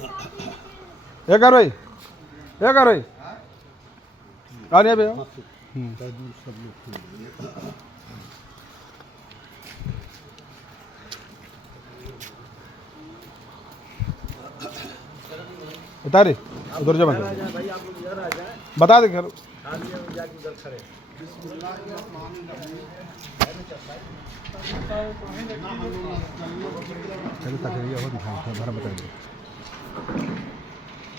ये कर भाई, ये कर भाई, आ नहीं भैया। उतारी उधर जा बता दे घर।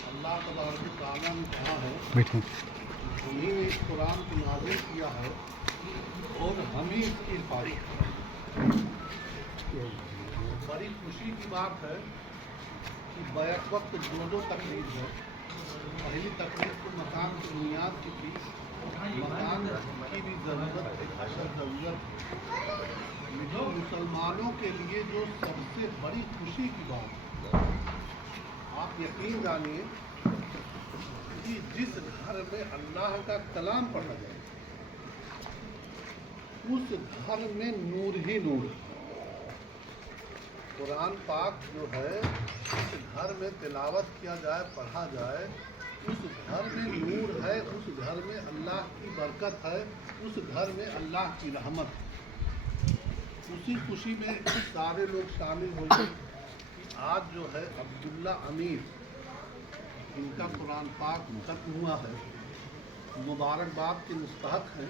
अल्लाह तबारक व तआला ने कहा है बैठे उन्हीं ने इस कुरान को नाज़िल किया है और हम ही इसकी हिफाजत करें। बड़ी खुशी की बात है कि बैक वक्त दो तकलीफ है। पहली तकलीफ तो मकान की बुनियाद की थी, मकान की भी ज़रूरत एक अशद ज़रूरत है। लेकिन मुसलमानों के लिए जो सबसे बड़ी खुशी की बात है, आप यकीन जानिए कि जिस घर में अल्लाह का कलाम पढ़ा जाए उस घर में नूर ही नूर है। कुरान पाक जो है उस घर में तिलावत किया जाए, पढ़ा जाए, उस घर में नूर है, उस घर में अल्लाह की बरकत है, उस घर में अल्लाह की रहमत है। उसी खुशी में सारे लोग शामिल होंगे कि आज जो है अब्दुल्ला अमीर इनका कुरान पाक खत्म हुआ है। मुबारकबाद के मुस्तहक हैं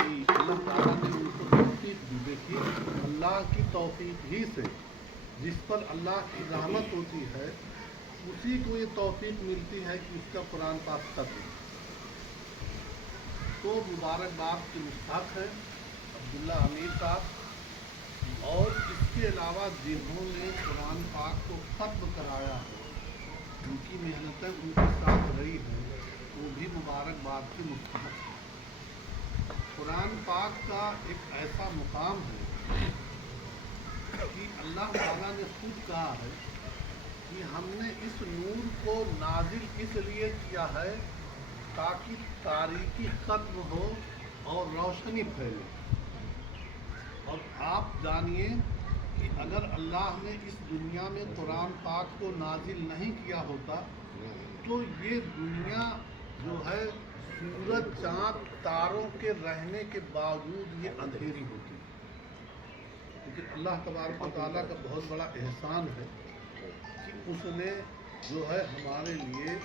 कि अल्लाह ताला ने उनको तौफीक दी। देखिए अल्लाह की तौफीक ही से जिस पर अल्लाह की रहमत होती है उसी को ये तौफीक मिलती है कि उसका कुरान पाक खत्म। तो मुबारकबाद के मुस्तहक हैं अब्दुल्ला अमीर साहब। और इसके अलावा जिन्होंने कुरान पाक को खत्म कराया है, उनकी मेहनतें उनके साथ रही हैं, वो भी मुबारकबाद की मुस्तहक है। कुरान पाक का एक ऐसा मुकाम है कि अल्लाह ताला ने खुद कहा है कि हमने इस नूर को नाजिल इसलिए किया है ताकि तारीकी खत्म हो और रोशनी फैले। और आप जानिए कि अगर अल्लाह ने इस दुनिया में कुरान पाक को नाजिल नहीं किया होता तो ये दुनिया जो है सूरज चाँद तारों के रहने के बावजूद ये अंधेरी होती। लेकिन अल्लाह तबारक व तआला का बहुत बड़ा एहसान है कि उसने जो है हमारे लिए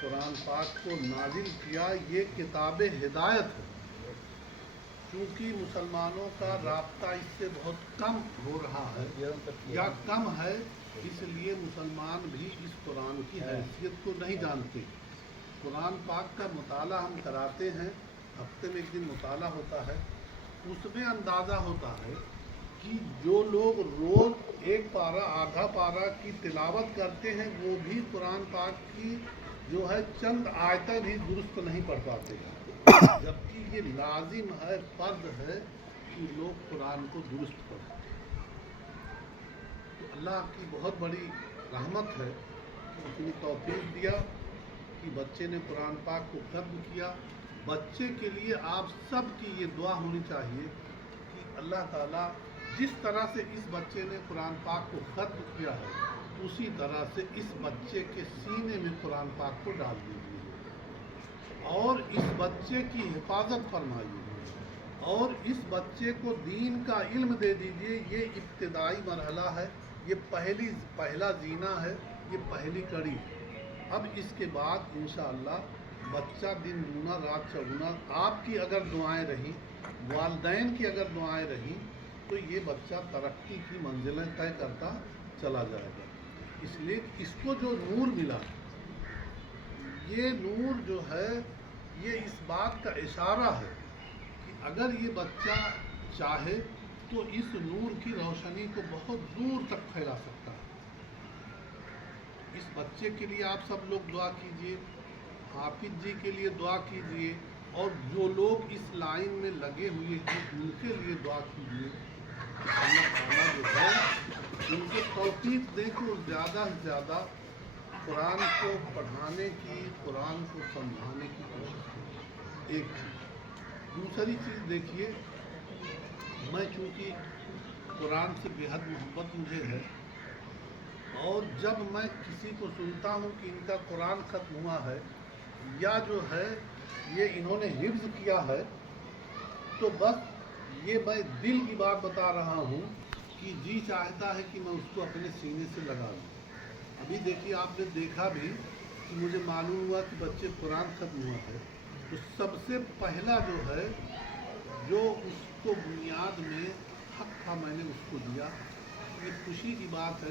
कुरान पाक को नाजिल किया। ये किताब हिदायत है। क्योंकि मुसलमानों का राब्ता इससे बहुत कम हो रहा है या कम है, इसलिए मुसलमान भी इस कुरान की हैसियत को नहीं जानते। कुरान पाक का मुताला हम कराते हैं, हफ्ते में एक दिन मुताला होता है, उसमें अंदाज़ा होता है कि जो लोग रोज़ एक पारा आधा पारा की तिलावत करते हैं वो भी कुरान पाक की जो है चंद आयतें भी दुरुस्त नहीं पढ़ पाते हैं। जबकि ये लाजिम है, फर्ज है कि लोग कुरान को दुरुस्त पढ़ें। तो अल्लाह की बहुत बड़ी रहमत है, उसने तौफीक दिया कि बच्चे ने कुरान पाक को खत्म किया। बच्चे के लिए आप सब की ये दुआ होनी चाहिए कि अल्लाह ताला जिस तरह से इस बच्चे ने कुरान पाक को खत्म किया है उसी तरह से इस बच्चे के सीने में कुरान पाक को डाल दीजिए और इस बच्चे की हिफाजत फरमाइए और इस बच्चे को दीन का इल्म दे दीजिए। ये इब्तिदाई मरहला है, ये पहला जीना है, ये पहली कड़ी है। अब इसके बाद इंशाअल्लाह बच्चा दिन दूना रात चौगुना, आपकी अगर दुआएं रही, वालिदैन की अगर दुआएं रही, तो ये बच्चा तरक्की की मंजिलें तय करता चला जाएगा। इसलिए इसको जो नूर मिला, ये नूर जो है ये इस बात का इशारा है कि अगर ये बच्चा चाहे तो इस नूर की रोशनी को बहुत दूर तक फैला सकता है। इस बच्चे के लिए आप सब लोग दुआ कीजिए, हाफिज जी के लिए दुआ कीजिए और जो लोग इस लाइन में लगे हुए हैं उनके लिए दुआ कीजिए। अल्लाह ताला जो है उनको तौफीक दे कि वो ज़्यादा से ज़्यादा कुरान को पढ़ाने की, कुरान को समझाने की कोशिश करें। एक दूसरी चीज़ देखिए, मैं चूँकि कुरान से बेहद मोहब्बत मुझे है और जब मैं किसी को सुनता हूँ कि इनका कुरान ख़त्म हुआ है या जो है ये इन्होंने हिफ्ज़ किया है, तो बस ये मैं दिल की बात बता रहा हूँ कि जी चाहता है कि मैं उसको अपने सीने से लगा लूँ। अभी देखिए, आपने देखा भी कि मुझे मालूम हुआ कि बच्चे कुरान ख़त्म हुआ है, तो सबसे पहला जो है जो उसको बुनियाद में हक था मैंने उसको दिया। ये खुशी की बात है।